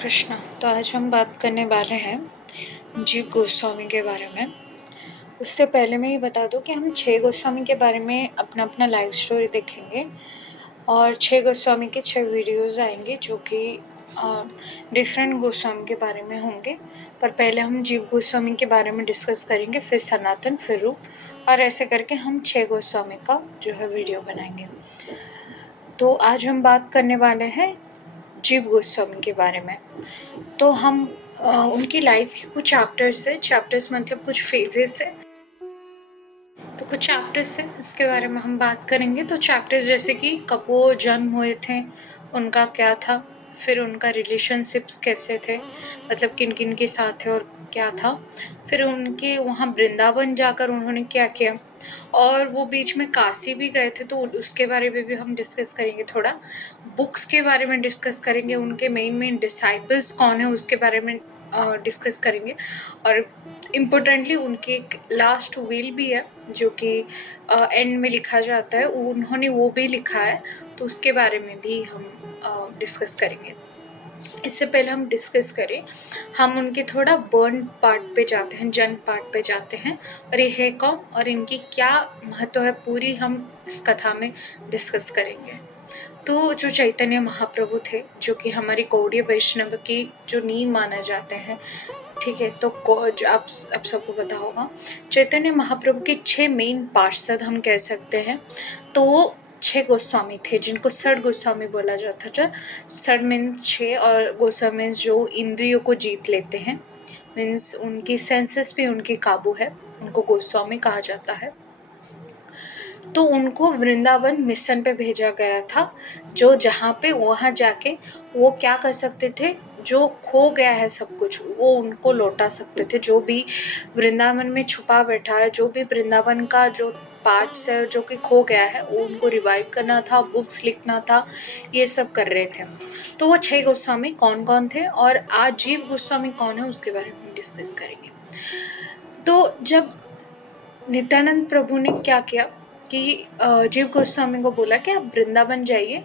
कृष्णा। तो आज हम बात करने वाले हैं जीव गोस्वामी के बारे में। उससे पहले मैं ये बता दूं कि हम 6 गोस्वामी के बारे में अपना अपना लाइफ स्टोरी देखेंगे और 6 गोस्वामी के 6 वीडियोस आएंगे जो कि डिफरेंट गोस्वामी के बारे में होंगे। पर पहले हम जीव गोस्वामी के बारे में डिस्कस करेंगे, फिर सनातन, फिर रूप, और ऐसे करके हम 6 गोस्वामी का जो है वीडियो बनाएंगे। तो आज हम बात करने वाले हैं जीव गोस्वामी के बारे में। तो हम उनकी लाइफ के कुछ चैप्टर्स है, चैप्टर्स मतलब कुछ फेजेस है, तो कुछ चैप्टर्स है इसके बारे में हम बात करेंगे। तो चैप्टर्स जैसे कि कब वो जन्म हुए थे, उनका क्या था, फिर उनका रिलेशनशिप्स कैसे थे, मतलब किन किन के साथ थे और क्या था, फिर उनके वहाँ वृंदावन जाकर उन्होंने क्या किया, और वो बीच में काशी भी गए थे तो उसके बारे में भी हम डिस्कस करेंगे। थोड़ा बुक्स के बारे में डिस्कस करेंगे, उनके मेन डिसाइपल्स कौन है उसके बारे में डिस्कस करेंगे, और इम्पोर्टेंटली उनके एक लास्ट विल भी है जो कि एंड में लिखा जाता है, उन्होंने वो भी लिखा है, तो उसके बारे में भी हम डिस्कस करेंगे। इससे पहले हम डिस्कस करें, हम उनके थोड़ा बर्न पार्ट पे जाते हैं, जन्म पार्ट पे जाते हैं, और ये है कौन और इनकी क्या महत्व है पूरी हम इस कथा में डिस्कस करेंगे। तो जो चैतन्य महाप्रभु थे, जो कि हमारी गौड़ीय वैष्णव की जो नींव माना जाते हैं, ठीक है, तो आप सबको पता होगा चैतन्य महाप्रभु के 6 मेन पार्षद हम कह सकते हैं। तो वो 6 गोस्वामी थे जिनको सठ गोस्वामी बोला जाता था। सठ मीन्स 6 और गोस्वामी जो इंद्रियों को जीत लेते हैं, मीन्स उनकी सेंसेस पे उनकी काबू है, उनको गोस्वामी कहा जाता है। तो उनको वृंदावन मिशन पे भेजा गया था, जो जहाँ पे वहाँ जाके वो क्या कर सकते थे, जो खो गया है सब कुछ वो उनको लौटा सकते थे। जो भी वृंदावन में छुपा बैठा है, जो भी वृंदावन का जो पार्ट्स है जो कि खो गया है, वो उनको रिवाइव करना था, बुक्स लिखना था, ये सब कर रहे थे। तो वो 6 गोस्वामी कौन कौन थे और आज जीव गोस्वामी कौन है उसके बारे में हम डिस्कस करेंगे। तो जब नित्यानंद प्रभु ने क्या किया कि जीव गोस्वामी को बोला कि आप वृंदावन जाइए,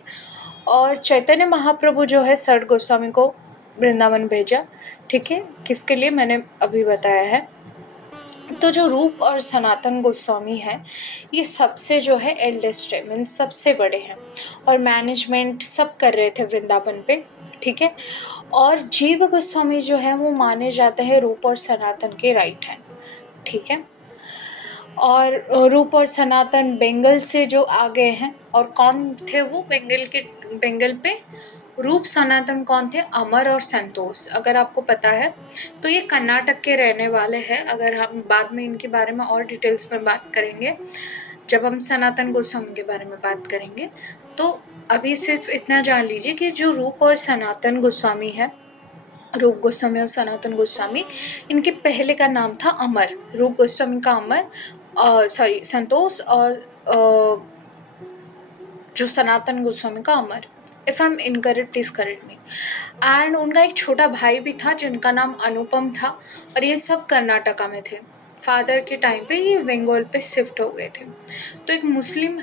और चैतन्य महाप्रभु जो है सठ गोस्वामी को वृंदावन भेजा, ठीक है, किसके लिए मैंने अभी बताया है। तो जो रूप और सनातन गोस्वामी है, ये सबसे जो है एल्डेस्ट है, मीन्स सबसे बड़े हैं, और मैनेजमेंट सब कर रहे थे वृंदावन पे, ठीक है। और जीव गोस्वामी जो है वो माने जाते हैं रूप और सनातन के राइट हैंड, ठीक है। और रूप और सनातन बेंगल से जो आ गए हैं, और कौन थे वो बेंगल पे रूप सनातन कौन थे, अमर और संतोष। अगर आपको पता है तो ये कर्नाटक के रहने वाले हैं। अगर हम बाद में इनके बारे में और डिटेल्स में बात करेंगे जब हम सनातन गोस्वामी के बारे में बात करेंगे। तो अभी सिर्फ इतना जान लीजिए कि जो रूप और सनातन गोस्वामी है, रूप गोस्वामी और सनातन गोस्वामी, इनके पहले का नाम था अमर। रूप गोस्वामी का अमर, संतोष, और जो सनातन गोस्वामी का अमर। If I am incorrect please correct me. And उनका एक छोटा भाई भी था जिनका नाम अनुपम था, और ये सब कर्नाटका में थे। फादर के टाइम पे ये बंगाल पे शिफ्ट हो गए थे। तो एक मुस्लिम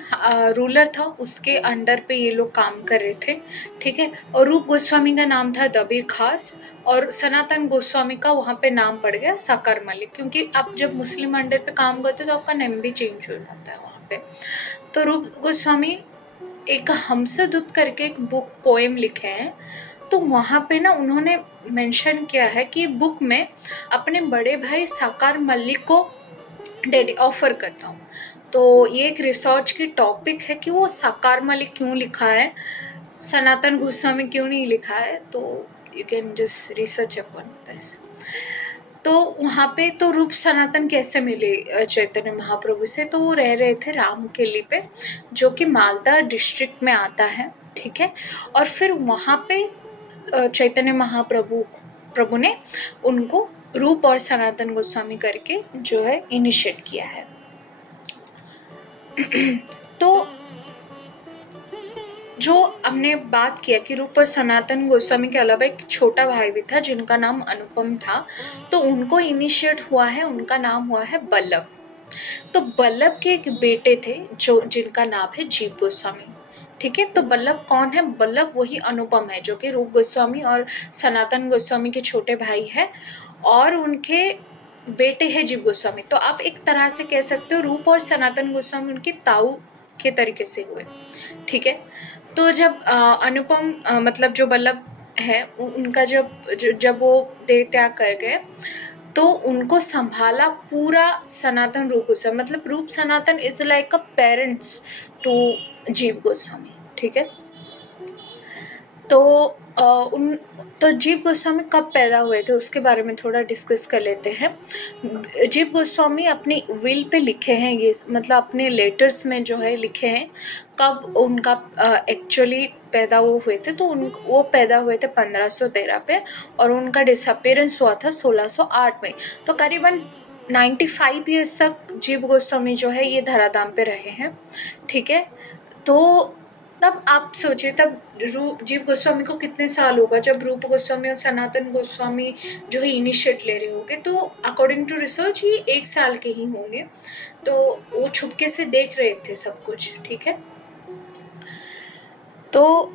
रूलर था, उसके अंडर पे ये लोग काम कर रहे थे, ठीक है। और रूप गोस्वामी का नाम था दबीर खास, और सनातन गोस्वामी का वहाँ पे नाम पड़ गया साकर मलिक, क्योंकि आप जब मुस्लिम अंडर पे काम करते हो तो आपका नेम भी चेंज हो जाता है वहाँ पे। तो रूप गोस्वामी एक हमसदूत करके एक बुक पोएम लिखे हैं, तो वहाँ पे ना उन्होंने मेंशन किया है कि बुक में अपने बड़े भाई साकार मलिक को ऑफर करता हूँ। तो ये एक रिसर्च की टॉपिक है कि वो साकार मलिक क्यों लिखा है, सनातन गोस्वामी क्यों नहीं लिखा है। तो you can just research upon this. तो वहाँ पे तो रूप सनातन कैसे मिले चैतन्य महाप्रभु से, तो वो रह रहे थे राम किले पे, जो कि मालदा डिस्ट्रिक्ट में आता है, ठीक है। और फिर वहाँ पे चैतन्य महाप्रभु ने उनको रूप और सनातन गोस्वामी करके जो है इनिशिएट किया है। तो जो हमने बात किया कि रूप और सनातन गोस्वामी के अलावा एक छोटा भाई भी था जिनका नाम अनुपम था, तो उनको इनिशिएट हुआ है, उनका नाम हुआ है बल्लभ। तो बल्लभ के एक बेटे थे जो जिनका नाम है जीव गोस्वामी, ठीक है। तो बल्लभ कौन है? बल्लभ वही अनुपम है जो कि रूप गोस्वामी और सनातन गोस्वामी के छोटे भाई हैं और उनके बेटे हैं जीव गोस्वामी। तो आप एक तरह से कह सकते हो रूप और सनातन गोस्वामी उनके ताऊ के तरीके से हुए। ठीक है। तो जब अनुपम मतलब जो बल्लभ है उनका जब वो देह त्याग कर गए तो उनको संभाला पूरा सनातन रूप गोस्वामी। मतलब Rup Sanatan is like a parents to Jiva Goswami. ठीक है। तो उन तो जीव गोस्वामी कब पैदा हुए थे उसके बारे में थोड़ा डिस्कस कर लेते हैं। जीव गोस्वामी अपनी विल पे लिखे हैं ये, मतलब अपने लेटर्स में जो है लिखे हैं कब उनका एक्चुअली पैदा वो हुए थे। तो वो पैदा हुए थे 1513 पे और उनका डिसअपियरेंस हुआ था 1608 में। तो करीबन 95 ईयर्स तक जीव गोस्वामी जो है ये धराधाम पे रहे हैं। ठीक है। तो तब आप सोचिए तब जीव गोस्वामी को कितने साल होगा जब रूप गोस्वामी और सनातन गोस्वामी जो है इनिशिएट ले रहे होंगे। तो अकॉर्डिंग टू रिसर्च ये 1 साल के ही होंगे। तो वो छुपके से देख रहे थे सब कुछ। ठीक है। तो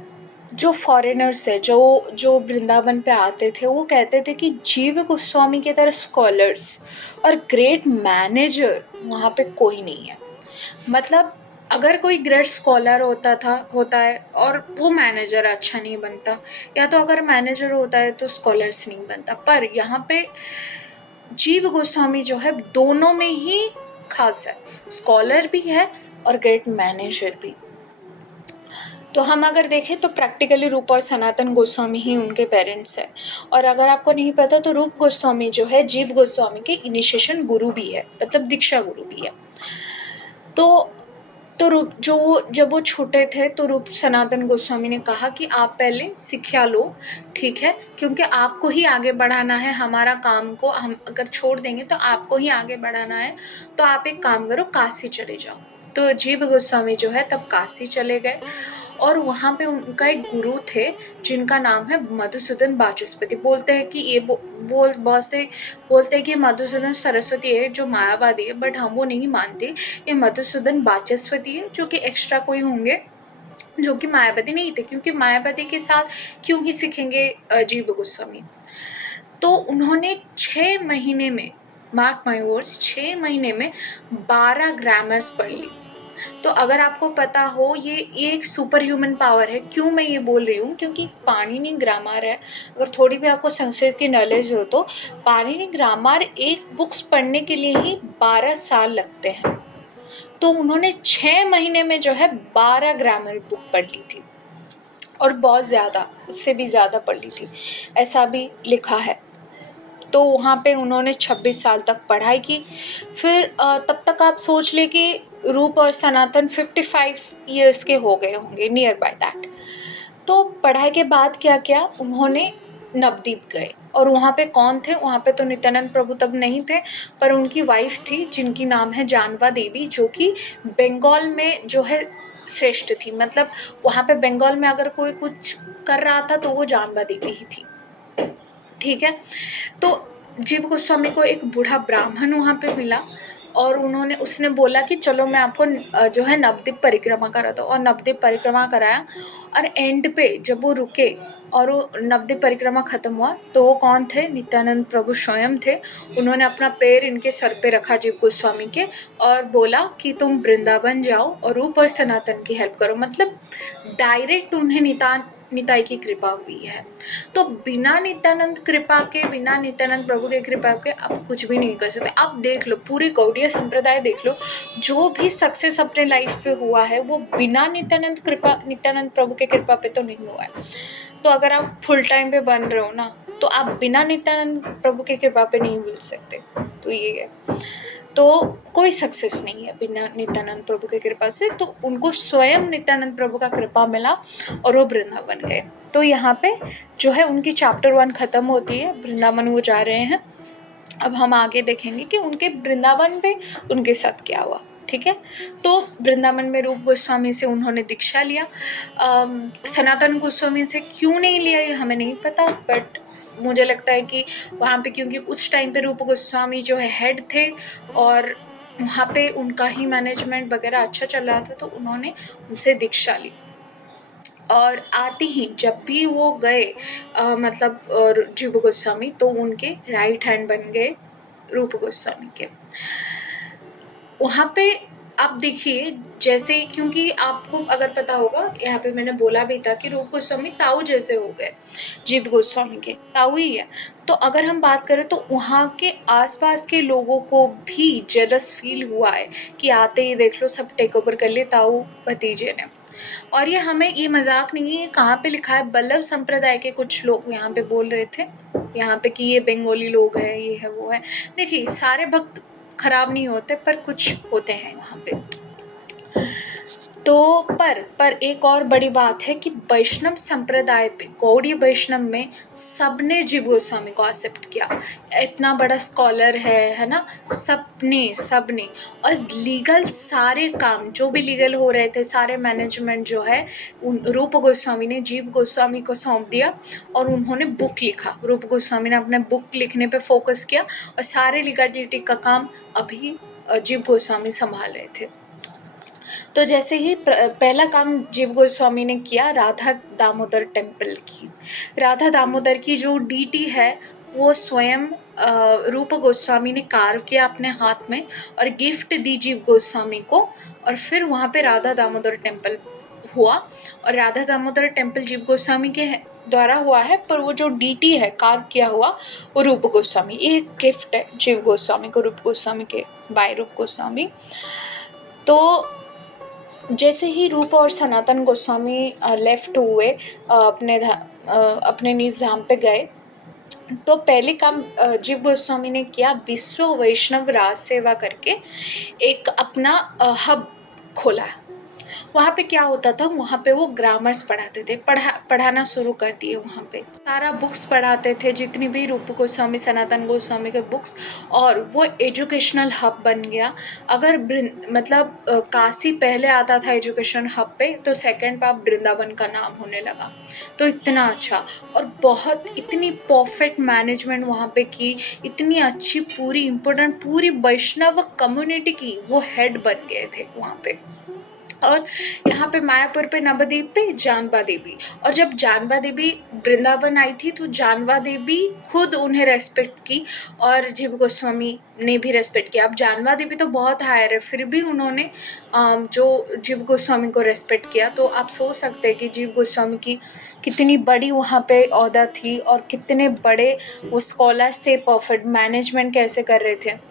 जो फॉरेनर्स है जो वृंदावन पे आते थे वो कहते थे कि जीव गोस्वामी के तरह स्कॉलर्स और ग्रेट मैनेजर वहाँ पे कोई नहीं है। मतलब अगर कोई ग्रेट स्कॉलर होता है और वो मैनेजर अच्छा नहीं बनता, या तो अगर मैनेजर होता है तो स्कॉलर्स नहीं बनता। पर यहाँ पे जीव गोस्वामी जो है दोनों में ही खास है, स्कॉलर भी है और ग्रेट मैनेजर भी। तो हम अगर देखें तो प्रैक्टिकली रूप और सनातन गोस्वामी ही उनके पेरेंट्स हैं। और अगर आपको नहीं पता तो रूप गोस्वामी जो है जीव गोस्वामी के इनिशिएशन गुरु भी है, मतलब दीक्षा गुरु भी है। तो रूप जब वो छोटे थे तो रूप सनातन गोस्वामी ने कहा कि आप पहले शिक्षा लो। ठीक है। क्योंकि आपको ही आगे बढ़ाना है, हमारा काम को हम अगर छोड़ देंगे तो आपको ही आगे बढ़ाना है। तो आप एक काम करो, काशी चले जाओ। तो जीव गोस्वामी जो है तब काशी चले गए और वहाँ पे उनका एक गुरु थे जिनका नाम है मधुसूदन वाचस्पति। बोलते हैं कि ये बहुत से बोलते हैं कि मधुसूदन सरस्वती है जो मायावादी है, बट हम वो नहीं मानते। ये मधुसूदन वाचस्पति है जो कि एक्स्ट्रा कोई होंगे जो कि मायावादी नहीं थे, क्योंकि मायावादी के साथ क्यों ही सीखेंगे जीव गोस्वामी। तो उन्होंने 6 महीने में, मार्क माय वर्ड्स, 6 महीने में 12 ग्रामर्स पढ़ ली। तो अगर आपको पता हो ये एक सुपर ह्यूमन पावर है। क्यों मैं ये बोल रही हूँ? क्योंकि पाणिनि ग्रामर है, अगर थोड़ी भी आपको संस्कृत की नॉलेज हो तो पाणिनि ग्रामर एक बुक्स पढ़ने के लिए ही 12 साल लगते हैं। तो उन्होंने 6 महीने में जो है 12 ग्रामर बुक पढ़ ली थी और बहुत ज़्यादा, उससे भी ज़्यादा पढ़ ली थी, ऐसा भी लिखा है। तो वहाँ पे उन्होंने 26 साल तक पढ़ाई की। फिर तब तक आप सोच ले कि रूप और सनातन 55 ईयर्स के हो गए होंगे, नियर बाय दैट। तो पढ़ाई के बाद क्या किया उन्होंने, नवद्वीप गए। और वहाँ पे कौन थे? वहाँ पे तो नित्यानंद प्रभु तब नहीं थे, पर उनकी वाइफ थी जिनकी नाम है जानवा देवी, जो कि बंगाल में जो है श्रेष्ठ थी। मतलब वहाँ पे बंगाल में अगर कोई कुछ कर रहा था तो वो जानवा देवी ही थी। ठीक है। तो जीव गोस्वामी को एक बूढ़ा ब्राह्मण वहाँ पे मिला और उसने बोला कि चलो मैं आपको जो है नवद्वीप परिक्रमा कराता हूँ। और नवद्वीप परिक्रमा कराया और एंड पे जब वो रुके और वो नवद्वीप परिक्रमा खत्म हुआ तो वो कौन थे? नित्यानंद प्रभु स्वयं थे। उन्होंने अपना पैर इनके सर पे रखा जीव गोस्वामी के और बोला कि तुम वृंदावन जाओ और रूप और सनातन की हेल्प करो। मतलब डायरेक्ट उन्हें निताई की कृपा हुई है। तो बिना नित्यानंद कृपा के, बिना नित्यानंद प्रभु के कृपा के आप कुछ भी नहीं कर सकते। आप देख लो पूरी गौड़ीय संप्रदाय देख लो, जो भी सक्सेस अपने लाइफ पे हुआ है वो बिना नित्यानंद प्रभु के कृपा पे तो नहीं हुआ है। तो अगर आप फुल टाइम पे बन रहे हो ना तो आप बिना नित्यानंद प्रभु के कृपा पे नहीं मिल सकते। तो ये है, तो कोई सक्सेस नहीं है बिना नित्यानंद प्रभु की कृपा से। तो उनको स्वयं नित्यानंद प्रभु का कृपा मिला और वो वृंदावन गए। तो यहाँ पे जो है उनकी चैप्टर 1 खत्म होती है, वृंदावन वो जा रहे हैं। अब हम आगे देखेंगे कि उनके वृंदावन पे उनके साथ क्या हुआ। ठीक है। तो वृंदावन में रूप गोस्वामी से उन्होंने दीक्षा लिया। सनातन गोस्वामी से क्यों नहीं लिया ये हमें नहीं पता, बट मुझे लगता है कि वहाँ पे क्योंकि उस टाइम पे रूप गोस्वामी जो है हेड थे और वहाँ पे उनका ही मैनेजमेंट वगैरह अच्छा चल रहा था, तो उन्होंने उनसे दीक्षा ली। और आते ही जब भी वो गए मतलब जीव गोस्वामी, तो उनके राइट हैंड बन गए रूप गोस्वामी के। वहाँ पे आप देखिए, जैसे क्योंकि आपको अगर पता होगा, यहाँ पे मैंने बोला भी था कि रूप गोस्वामी ताऊ जैसे हो गए, जीव गोस्वामी के ताऊ ही है। तो अगर हम बात करें तो वहाँ के आसपास के लोगों को भी जेलस फील हुआ है कि आते ही देख लो सब टेक ओवर कर लिए ताऊ भतीजे ने। और ये हमें, ये मजाक नहीं है, ये कहाँ पे लिखा है, बल्लभ संप्रदाय के कुछ लोग यहाँ पे बोल रहे थे यहाँ पे कि ये बंगाली लोग हैं, ये है वो है। देखिए सारे भक्त खराब नहीं होते, पर कुछ होते हैं यहाँ पे। तो पर एक और बड़ी बात है कि वैष्णव संप्रदाय पे, गौड़ीय वैष्णव में सबने जीव गोस्वामी को एक्सेप्ट किया। इतना बड़ा स्कॉलर है ना, सबने। और लीगल सारे काम जो भी लीगल हो रहे थे, सारे मैनेजमेंट जो है उन रूप गोस्वामी ने जीव गोस्वामी को सौंप दिया, और उन्होंने बुक लिखा। रूप गोस्वामी ने अपने बुक लिखने पे फोकस किया, और सारे लीगलिटी का काम अभी जीव गोस्वामी संभाल रहे थे। तो जैसे ही पहला काम जीव गोस्वामी ने किया, राधा दामोदर टेम्पल की। राधा दामोदर की जो डीटी है वो स्वयं रूप गोस्वामी ने कार्व किया अपने हाथ में और गिफ्ट दी जीव गोस्वामी को। और फिर वहाँ पे राधा दामोदर टेम्पल हुआ, और राधा दामोदर टेम्पल जीव गोस्वामी के द्वारा हुआ है, पर वो जो डीटी है कार्व किया हुआ वो रूप गोस्वामी, ये एक गिफ्ट है जीव गोस्वामी को, रूप गोस्वामी के बाय रूप गोस्वामी। तो जैसे ही रूप और सनातन गोस्वामी लेफ्ट हुए, अपने निज धाम पे गए, तो पहले काम जीव गोस्वामी ने किया, विश्व वैष्णव राज सेवा करके एक अपना हब खोला। वहाँ पे क्या होता था, वहाँ पे वो ग्रामर्स पढ़ाते थे, पढ़ाना शुरू कर दिए। वहाँ पे सारा बुक्स पढ़ाते थे, जितनी भी रूप गोस्वामी सनातन गोस्वामी के बुक्स, और वो एजुकेशनल हब बन गया। अगर मतलब काशी पहले आता था एजुकेशन हब पे, तो सेकंड पे अब वृंदावन का नाम होने लगा। तो इतना अच्छा, और बहुत इतनी परफेक्ट मैनेजमेंट वहाँ पे की, इतनी अच्छी पूरी इम्पोर्टेंट पूरी वैष्णव कम्युनिटी की वो हेड बन गए थे वहाँ पे। और यहाँ पे मायापुर पे नवद्वीप पे जानवा देवी, और जब जानवा देवी वृंदावन आई थी तो जानवा देवी खुद उन्हें रेस्पेक्ट की, और जीव गोस्वामी ने भी रेस्पेक्ट किया। अब जानवा देवी तो बहुत हायर है, फिर भी उन्होंने जो जीव गोस्वामी को रेस्पेक्ट किया। तो आप सोच सकते हैं कि जीव गोस्वामी की कितनी बड़ी वहाँ पे ओहदा थी, और कितने बड़े वो स्कॉलर्स थे, परफेक्ट मैनेजमेंट कैसे कर रहे थे।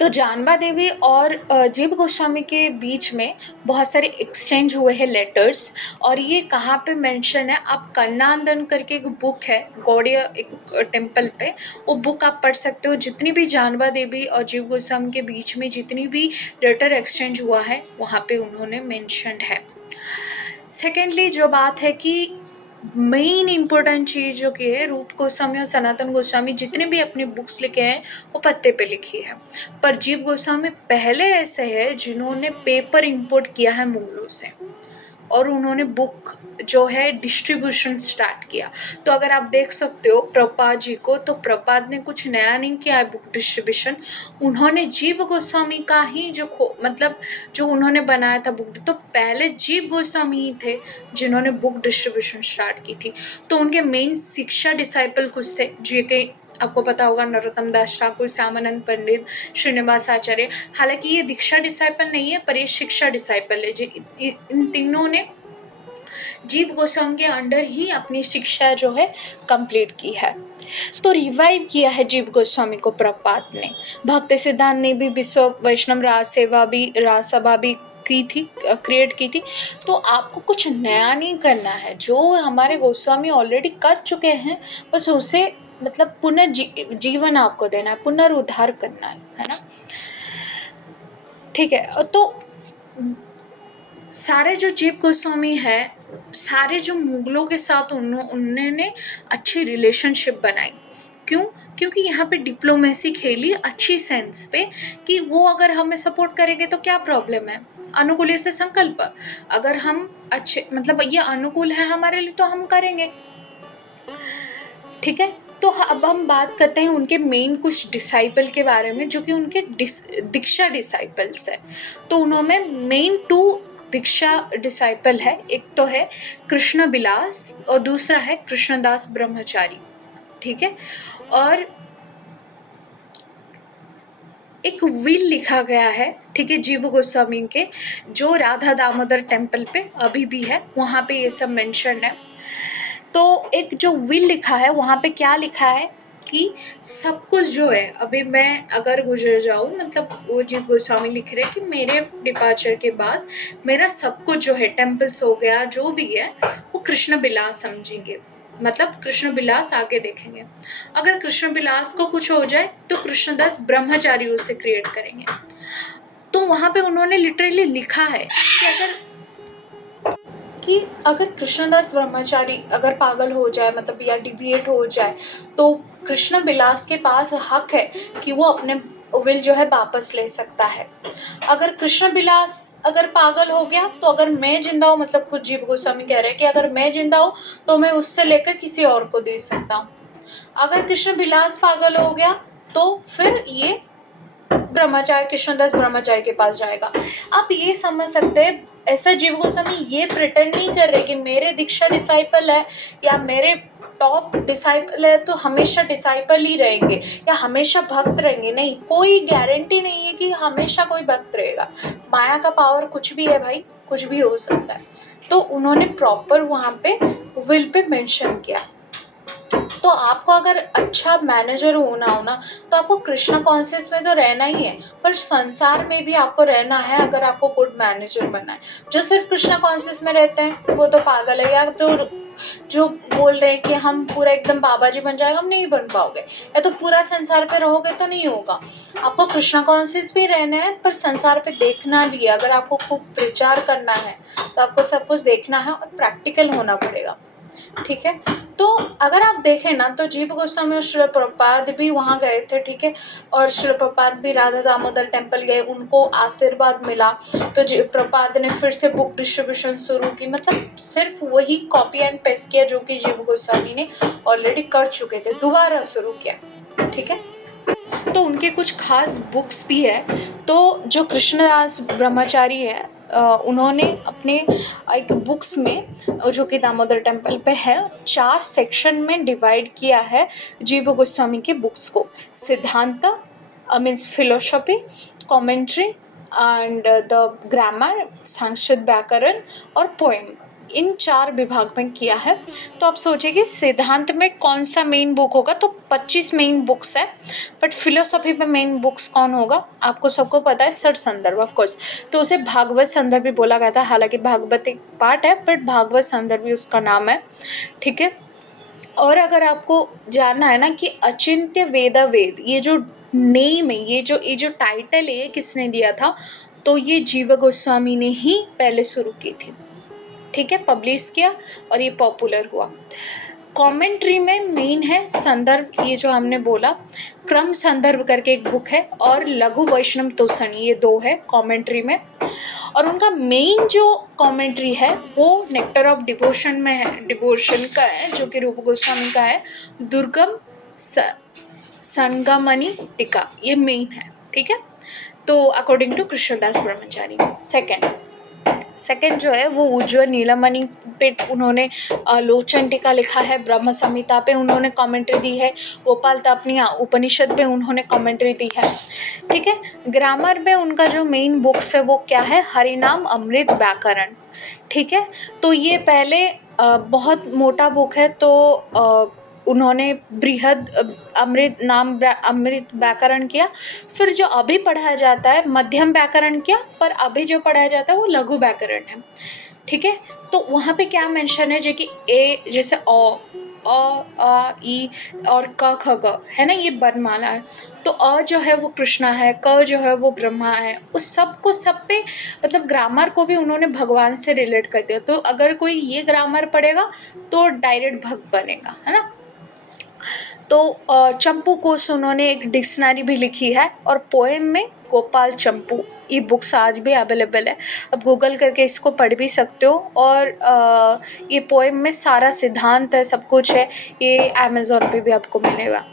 तो जानवा देवी और जीव गोस्वामी के बीच में बहुत सारे एक्सचेंज हुए हैं लेटर्स, और ये कहाँ पे मेंशन है, आप कन्नांदन करके एक बुक है गौड़ीय एक टेम्पल पे, वो बुक आप पढ़ सकते हो। जितनी भी जानवा देवी और जीव गोस्वामी के बीच में जितनी भी लेटर एक्सचेंज हुआ है, वहाँ पे उन्होंने मेंशन्ड है। सेकेंडली जो बात है कि मेन इम्पोर्टेंट चीज़ जो कि है, रूप गोस्वामी और सनातन गोस्वामी जितने भी अपनी बुक्स लिखे हैं वो पत्ते पे लिखी है, पर जीव गोस्वामी पहले ऐसे है जिन्होंने पेपर इंपोर्ट किया है मुगलों से, और उन्होंने बुक जो है डिस्ट्रीब्यूशन स्टार्ट किया। तो अगर आप देख सकते हो प्रभुपाद जी को, तो प्रभुपाद ने कुछ नया नहीं किया है बुक डिस्ट्रीब्यूशन, उन्होंने जीव गोस्वामी का ही जो मतलब जो उन्होंने बनाया था बुक, तो पहले जीव गोस्वामी ही थे जिन्होंने बुक डिस्ट्रीब्यूशन स्टार्ट की थी। तो उनके मेन शिक्षा डिसाइपल कुछ थे, जो कि आपको पता होगा, नरोत्तम दास ठाकुर, श्यामानंद पंडित, श्रीनिवास आचार्य। हालांकि ये दीक्षा डिसाइपल नहीं है, पर ये शिक्षा डिसाइपल है। जो इन तीनों ने जीव गोस्वामी के अंडर ही अपनी शिक्षा जो है कंप्लीट की है। तो रिवाइव किया है जीव गोस्वामी को प्रभुपाद ने। भक्ति सिद्धांत ने भी विश्व वैष्णव राज सभा भी की थी, क्रिएट की थी। तो आपको कुछ नया नहीं करना है, जो हमारे गोस्वामी ऑलरेडी कर चुके हैं, बस उसे मतलब पुनर्जीवन आपको देना है, पुनरुद्धार करना है ना। ठीक है। तो सारे जो जीव गोस्वामी है, सारे जो मुगलों के साथ उन्होंने अच्छी रिलेशनशिप बनाई। क्यों? क्योंकि यहाँ पे डिप्लोमेसी खेली अच्छी सेंस पे, कि वो अगर हमें सपोर्ट करेंगे तो क्या प्रॉब्लम है, अनुकूल से संकल्प, अगर हम अच्छे मतलब ये अनुकूल है हमारे लिए तो हम करेंगे। ठीक है। तो अब हम बात करते हैं उनके मेन कुछ डिसाइपल के बारे में, जो कि उनके दीक्षा डिसाइपल्स है। तो उन्होंने मेन 2 दीक्षा डिसाइपल है, एक तो है कृष्ण बिलास और दूसरा है कृष्णदास ब्रह्मचारी, ठीक है। और एक विल लिखा गया है, ठीक है, जीव गोस्वामी के, जो राधा दामोदर टेम्पल पे अभी भी है, वहाँ पे ये सब मेंशन है। तो एक जो विल लिखा है वहाँ पे क्या लिखा है कि सब कुछ जो है, अभी मैं अगर गुजर जाऊँ, मतलब वो जीव गोस्वामी लिख रहे हैं कि मेरे डिपार्चर के बाद मेरा सब कुछ जो है, टेम्पल्स हो गया, जो भी है, वो कृष्ण बिलास समझेंगे, मतलब कृष्ण बिलास आगे देखेंगे। अगर कृष्ण बिलास को कुछ हो जाए तो कृष्णदास ब्रह्मचारी उसे क्रिएट करेंगे। तो वहां पे उन्होंने लिटरली लिखा है कि अगर कृष्णदास ब्रह्मचारी अगर पागल हो जाए, मतलब या डिविएट हो जाए, तो कृष्ण बिलास के पास हक है कि वो अपने विल जो है वापस ले सकता है। अगर कृष्ण बिलास अगर पागल हो गया, तो अगर मैं जिंदा हूँ, मतलब खुद जीव गोस्वामी कह रहे हैं कि अगर मैं जिंदा हूँ तो मैं उससे लेकर किसी और को दे सकता हूँ। अगर कृष्ण बिलास पागल हो गया तो फिर ये ब्रह्मचारी, कृष्णदास ब्रह्मचारी के पास जाएगा। आप ये समझ सकते हैं, ऐसा जीव गोस्वामी ये प्रिटेंड नहीं कर रहे कि मेरे दीक्षा डिसाइपल है या मेरे टॉप डिसाइपल है तो हमेशा डिसाइपल ही रहेंगे या हमेशा भक्त रहेंगे। नहीं, कोई गारंटी नहीं है कि हमेशा कोई भक्त रहेगा। माया का पावर कुछ भी है भाई, कुछ भी हो सकता है। तो उन्होंने प्रॉपर वहाँ पे विल पे मेंशन किया। तो आपको अगर अच्छा मैनेजर होना हो ना, तो आपको कृष्णा कॉन्शियस में तो रहना ही है, पर संसार में भी आपको रहना है अगर आपको गुड मैनेजर बनना है। जो सिर्फ कृष्णा कॉन्शियस में रहते हैं वो तो पागल है, या तो जो बोल रहे हैं कि हम पूरा एकदम बाबा जी बन जाएगा, हम नहीं बन पाओगे, या तो पूरा संसार पे रहोगे तो नहीं होगा। आपको कृष्णा कॉन्शियस भी रहना है, पर संसार पे देखना भी है। अगर आपको खूब प्रचार करना है तो आपको सब कुछ देखना है और प्रैक्टिकल होना पड़ेगा, ठीक है। तो अगर आप देखें ना, तो जीव गोस्वामी और श्रील प्रभुपाद भी वहाँ गए थे, ठीक है, और श्रील प्रभुपाद भी राधा दामोदर टेम्पल गए, उनको आशीर्वाद मिला। तो जीव प्रभुपाद ने फिर से बुक डिस्ट्रीब्यूशन शुरू की, मतलब सिर्फ वही कॉपी एंड पेस्ट किया जो कि जीव गोस्वामी ने ऑलरेडी कर चुके थे, दोबारा शुरू किया, ठीक है। तो उनके कुछ खास बुक्स भी है। तो जो कृष्णदास ब्रह्मचारी है, उन्होंने अपने एक बुक्स में, जो कि दामोदर टेम्पल पे है, 4 सेक्शन में डिवाइड किया है जीव गोस्वामी के बुक्स को। सिद्धांत means philosophy, commentary and the grammar, Sanskrit व्याकरण और पोएम, इन 4 विभाग में किया है। तो आप सोचिए कि सिद्धांत में कौन सा मेन बुक होगा, तो 25 मेन बुक्स है, बट फिलोसफी में मेन बुक्स कौन होगा आपको सबको पता है, सठ संदर्भ ऑफ कोर्स। तो उसे भागवत संदर्भ भी बोला गया था, हालांकि भागवत एक पार्ट है बट भागवत संदर्भ भी उसका नाम है, ठीक है। और अगर आपको जानना है ना कि अचिंत्य वेद वेद, ये जो नेम है, ये जो टाइटल है, ये किसने दिया था, तो ये जीव गोस्वामी ने ही पहले शुरू की थी, ठीक है, पब्लिश किया और ये पॉपुलर हुआ। कमेंट्री में मेन है संदर्भ, ये जो हमने बोला, क्रम संदर्भ करके एक बुक है, और लघु वैष्णव तोषणी, ये 2 है कमेंट्री में। और उनका मेन जो कमेंट्री है वो नेक्टर ऑफ डिवोशन में है, डिवोशन का है, जो कि रूप गोस्वामी का है, दुर्गम संगमनी टीका, ये मेन है, ठीक है। तो according to Krishnadas Brahmachari. Second जो है वो उज्ज्वल नीलमणि पे उन्होंने लोचन टीका लिखा है, ब्रह्म संहिता पे उन्होंने कमेंट्री दी है, गोपाल तापनी उपनिषद पे उन्होंने कमेंट्री दी है, ठीक है। ग्रामर में उनका जो मेन बुक्स है वो क्या है, हरिनाम अमृत व्याकरण, ठीक है। तो ये पहले बहुत मोटा बुक है, तो उन्होंने बृहद अमृत व्याकरण किया, फिर जो अभी पढ़ाया जाता है मध्यम व्याकरण किया, पर अभी जो पढ़ाया जाता है वो लघु व्याकरण है, ठीक है। तो वहाँ पे क्या मेंशन है, जो कि ए जैसे अ ई और क ख ग है ना, ये वर्णमाला है। तो अ जो है वो कृष्णा है, क जो है वो ब्रह्मा है, उस सब को सब पे, मतलब ग्रामर को भी उन्होंने भगवान से रिलेट कर दिया। तो अगर कोई ये ग्रामर पढ़ेगा तो डायरेक्ट भक्त बनेगा, है ना। तो चंपू कोश उन्होंने एक डिक्शनरी भी लिखी है, और पोएम में गोपाल चंपू, ये बुक्स आज भी अवेलेबल है, अब गूगल करके इसको पढ़ भी सकते हो। और ये पोएम में सारा सिद्धांत है, सब कुछ है, ये अमेज़ॉन पे भी आपको मिलेगा।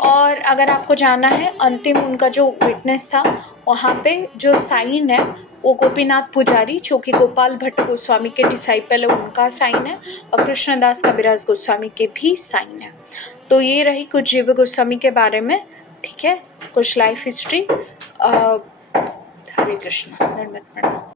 और अगर आपको जानना है अंतिम उनका जो विटनेस था, वहाँ पे जो साइन है वो गोपीनाथ पुजारी जो कि गोपाल भट्ट गोस्वामी के डिसाइपल है उनका साइन है, और कृष्णदास कविराज गोस्वामी के भी साइन है। तो ये रही कुछ जीव गोस्वामी के बारे में, ठीक है, कुछ लाइफ हिस्ट्री। हरे कृष्ण, धन्यवाद।